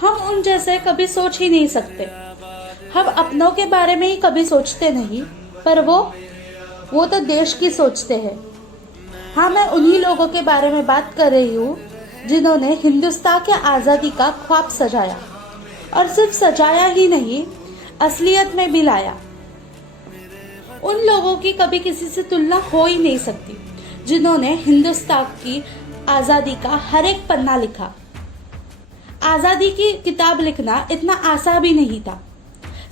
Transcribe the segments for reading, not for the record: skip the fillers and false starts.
हम उन जैसे कभी सोच ही नहीं सकते। हम अपनों के बारे में ही कभी सोचते नहीं, पर वो तो देश की सोचते हैं। हाँ, मैं उन्हीं लोगों के बारे में बात कर रही हूँ जिन्होंने हिंदुस्तान के आज़ादी का ख्वाब सजाया, और सिर्फ सजाया ही नहीं, असलियत में भी लाया। उन लोगों की कभी किसी से तुलना हो ही नहीं सकती, जिन्होंने हिंदुस्तान की आज़ादी का हर एक पन्ना लिखा। आज़ादी की किताब लिखना इतना आसान भी नहीं था।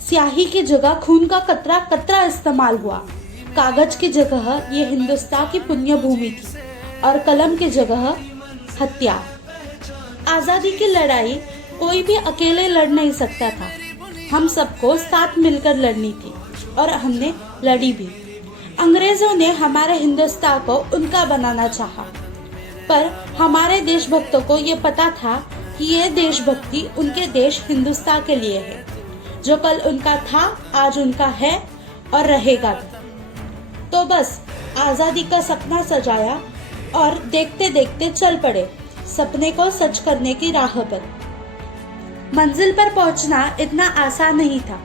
स्याही की जगह खून का कतरा कतरा इस्तेमाल हुआ। कागज की जगह ये हिंदुस्तान की पुण्य भूमि थी, और कलम की जगह हत्या। आज़ादी की लड़ाई कोई भी अकेले लड़ नहीं सकता था। हम सबको साथ मिलकर लड़नी थी, और हमने लड़ी भी। अंग्रेजों ने हमारे हिंदुस्तान को उनका बनाना चाहा, पर हमारे देशभक्तों को ये पता था कि ये देशभक्ति उनके देश हिंदुस्तान के लिए है। जो कल उनका था, आज उनका है और रहेगा भी। तो बस आज़ादी का सपना सजाया और देखते देखते चल पड़े सपने को सच करने की राह पर। मंजिल पर पहुंचना इतना आसान नहीं था।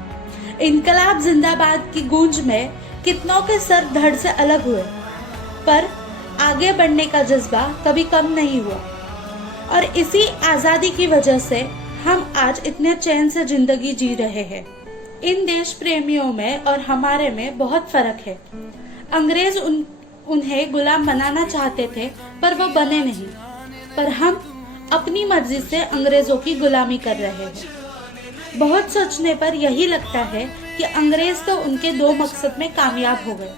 इनकलाब जिंदाबाद की गूंज में कितनों के सर धड़ से अलग हुए, पर आगे बढ़ने का जज्बा कभी कम नहीं हुआ। और इसी आज़ादी की वजह से हम आज इतने चैन से जिंदगी जी रहे हैं। इन देश प्रेमियों में और हमारे में बहुत फर्क है। अंग्रेज उन्हें गुलाम बनाना चाहते थे, पर वो बने नहीं। पर हम अपनी मर्जी से अंग्रेजों की गुलामी कर रहे हैं। बहुत सोचने पर यही लगता है कि अंग्रेज तो उनके दो मकसद में कामयाब हो गए।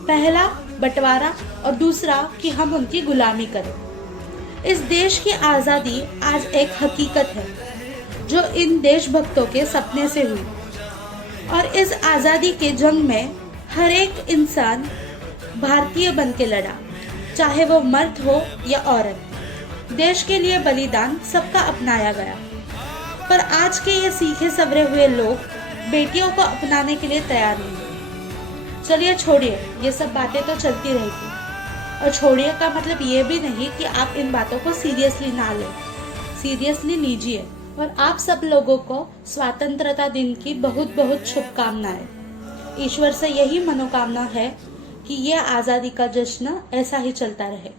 पहला बंटवारा, और दूसरा कि हम उनकी गुलामी करें। इस देश की आज़ादी आज एक हकीकत है, जो इन देशभक्तों के सपने से हुई। और इस आज़ादी के जंग में हर एक इंसान भारतीय बन के लड़ा, चाहे वो मर्द हो या औरत। देश के लिए बलिदान सबका अपनाया गया। पर आज के ये सीखे सवरे हुए लोग बेटियों को अपनाने के लिए तैयार नहीं। चलिए छोड़िए, ये सब बातें तो चलती रहेगी। और छोड़िए का मतलब ये भी नहीं कि आप इन बातों को सीरियसली ना लें। सीरियसली लीजिए। और आप सब लोगों को स्वतंत्रता दिन की बहुत बहुत शुभकामनाएं। ईश्वर से यही मनोकामना है कि ये आज़ादी का जश्न ऐसा ही चलता रहे।